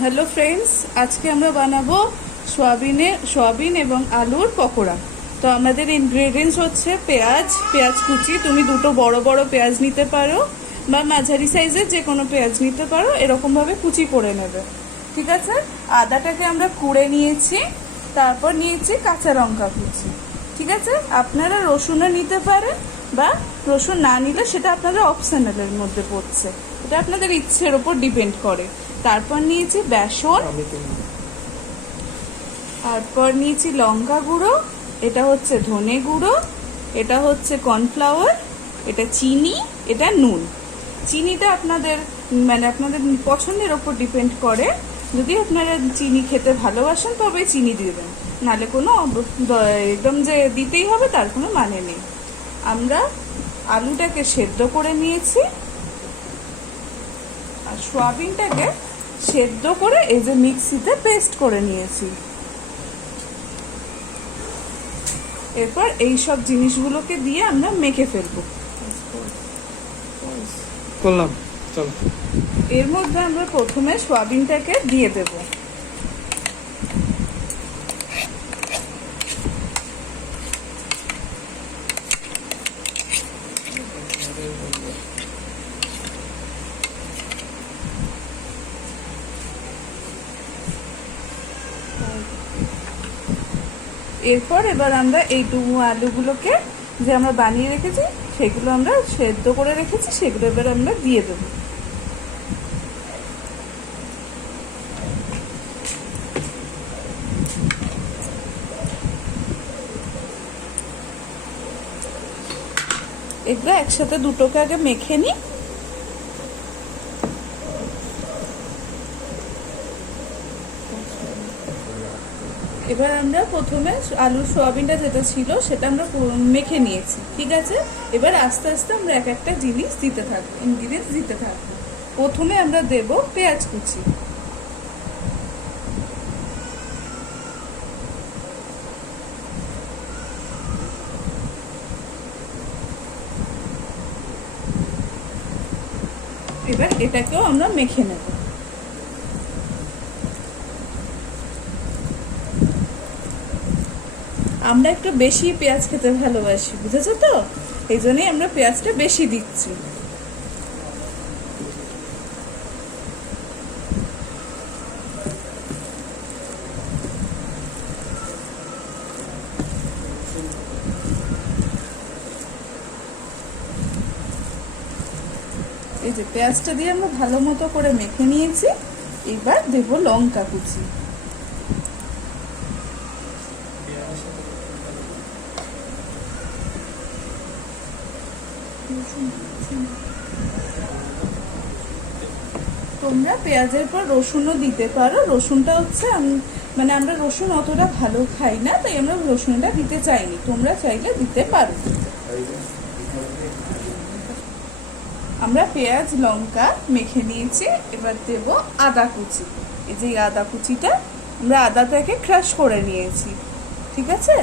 Hello friends, আজকে আমরা বানাবো সোয়াবিন এবং আলুর পকোড়া। তো আমাদের ইনগ্রেডিয়েন্টস হচ্ছে পেঁয়াজ কুচি। তুমি দুটো বড় বড় পেঁয়াজ নিতে পারো বা মাঝারি সাইজের যে কোনো পেঁয়াজ নিতে পারো, এরকমভাবে কুচি করে নেবে। ঠিক আছে। আদাটাকে আমরা কুড়ে নিয়েছি, তারপর নিয়েছি কাঁচা লঙ্কা কুচি। ঠিক আছে, আপনারা রসুনও নিতে পারেন বা রসুন না নিলে সেটা আপনাদের অপশনালের মধ্যে পড়ছে, এটা আপনাদের ইচ্ছের ওপর ডিপেন্ড করে। তারপর নিয়েছি বেসন, তারপর নিয়েছি লঙ্কা গুঁড়ো, এটা হচ্ছে ধনে গুঁড়ো, এটা হচ্ছে কর্নফ্লাওয়ার, এটা চিনি, এটা নুন। চিনিটা আপনাদের আপনাদের পছন্দের ওপর ডিপেন্ড করে। যদি আপনারা চিনি খেতে ভালোবাসেন তবে চিনি দিবেন, নাহলে কোনো একদম যে দিতেই হবে তার কোনো মানে নেই। আমরা আলুটাকে সেদ্ধ করে নিয়েছি আর সোয়াবিনটাকে সেদ্ধ করে এই যে মিক্সিতে পেস্ট করে নিয়েছি। এরপর এই সব জিনিসগুলোকে দিয়ে আমরা মেখে ফেলবো। এর মধ্যে আমরা প্রথমে সোয়াবিনটাকে দিয়ে দেব। এবার আমরা এই ডুমো আলুগুলোকে যে আমরা বানিয়ে রেখেছি সেগুলো আমরা সেদ্ধ করে রেখেছি, সেগুলো এবার আমরা দিয়ে দেবো। এগুলো একসাথে দুটোকে আগে মেখে নিই। এবার আমরা প্রথমে আলুর সোয়াবিনটা যেটা ছিল সেটা আমরা মেখে নিয়েছি। ঠিক আছে, এবার আস্তে আস্তে আমরা এক একটা জিনিস দিতে থাকবো, ইনগ্রিডিয়েন্টস দিতে থাকবো। প্রথমে আমরা দেব পেঁয়াজ কুচি। এবার এটাকেও আমরা মেখে নেব। আমরা একটু বেশি পেঁয়াজ খেতে ভালোবাসি, বুঝেছো তো, এই জন্যই আমরা পেঁয়াজটা বেশি দিচ্ছি। এই যে পেঁয়াজটা দিয়ে আমরা ভালো মতো করে মেখে নিয়েছি। এবার দেব লঙ্কা কুচি। তোমরা পেঁয়াজের পর রসুনও দিতে পারো। রসুনটা হচ্ছে আমরা রসুন অতটা ভালো খাই না, তাই আমরা রসুনটা দিতে চাইনি, তোমরা চাইলে দিতে পারো। আমরা পেঁয়াজ লঙ্কা মেখে নিয়েছি, এবার দেব আদা কুচি। এই যে আদা কুচিটা আমরা আদাটাকে ক্রাশ করে নিয়েছি। ঠিক আছে,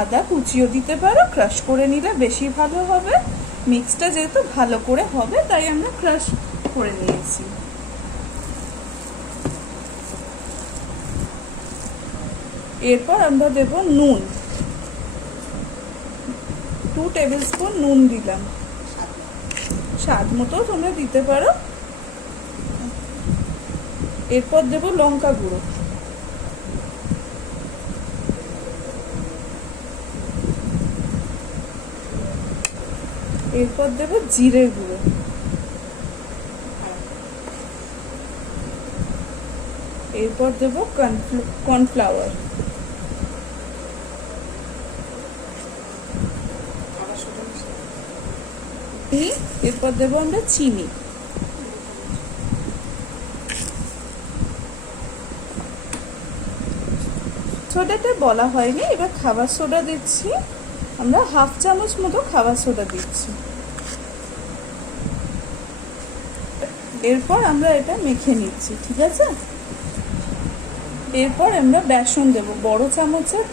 আদা কুচিও দিতে পারো, ক্রাশ করে নিলে বেশি ভালো হবে। মিক্সটা যেহেতু ভালো করে হবে তাই আমরা ক্রাশ করে নিয়েছি। এরপর আমরা দেব নুন, 2 টেবিল স্পুন নুন দিলাম, স্বাদ মতো তোমরা দিতে পারো। এরপর দেব লঙ্কা গুঁড়ো, এরপর দেব জিরে গুঁড়ো, এরপর দেব কর্নফ্লাওয়ার, এরপর দেব আমরা চিনি। সোডাটা বলা হয়নি, এবার খাবার সোডা দিচ্ছি, আমরা 1/2 চামচ মতো খাবার সোডা দিচ্ছি। এরপর আমরা এটা মেখে নিচ্ছি। ঠিক আছে, এরপর আমরা বেসন দেব, বড় চামচের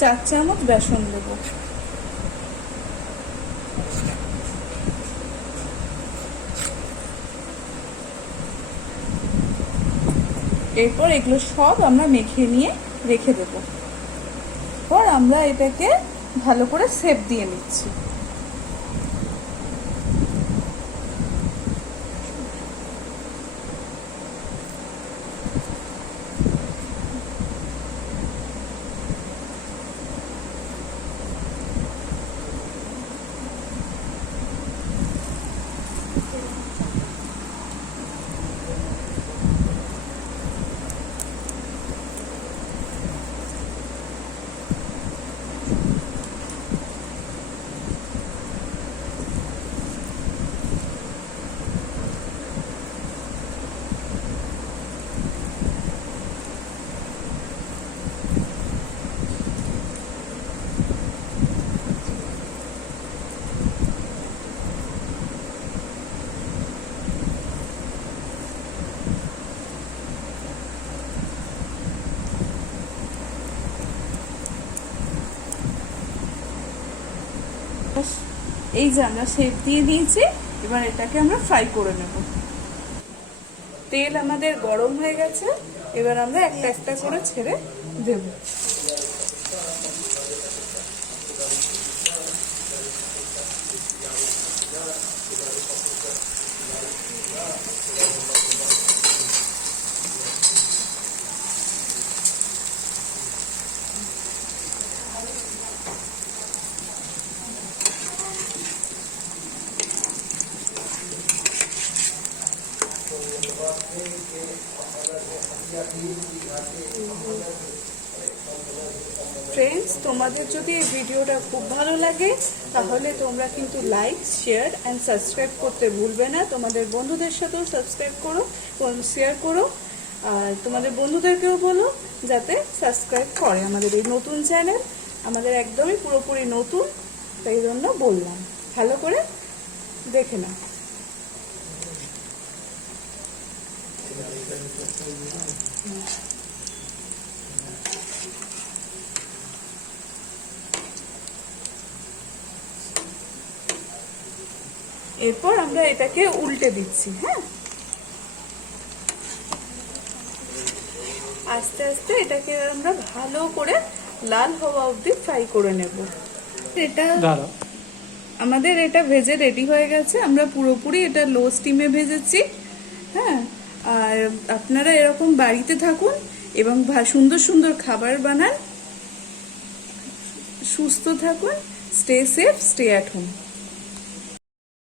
4 চামচ বেসন দেব। এরপর এগুলো সব আমরা মেখে নিয়ে রেখে দেবো। এরপর আমরা এটাকে ভালো করে শেপ দিয়ে নিচ্ছি। এই যে আমরা শেপ দিয়ে দিয়েছি, এবার এটাকে আমরা ফ্রাই করে নেব। তেল আমাদের গরম হয়ে গেছে, এবার আমরা একটা একটা করে ছেড়ে দেব। ফ্রেন্ডস, তোমাদের যদি এই ভিডিওটা খুব ভালো লাগে তাহলে তোমরা কিন্তু লাইক, শেয়ার অ্যান্ড সাবস্ক্রাইব করতে ভুলবে না। তোমাদের বন্ধুদের সাথেও সাবস্ক্রাইব করো, শেয়ার করো, আর তোমাদের বন্ধুদেরকেও বলো যাতে সাবস্ক্রাইব করে আমাদের এই নতুন চ্যানেল। আমাদের একদমই পুরোপুরি নতুন, তাই জন্য বললাম ভালো করে দেখে নাও। এরপর আমরা এটাকে উল্টে দিচ্ছি। হ্যাঁ, আস্তে আস্তে এটাকে আমরা ভালো করে লাল হওয়া অবধি ফ্রাই করে নেব। এটা আমাদের এটা ভেজে রেডি হয়ে গেছে। আমরা পুরোপুরি এটা লো স্টিমে ভেজেছি। হ্যাঁ, আর আপনারা এরকম বাড়িতে থাকুন এবং সুন্দর সুন্দর খাবার বানান। সুস্থ থাকুন, stay safe, stay at home.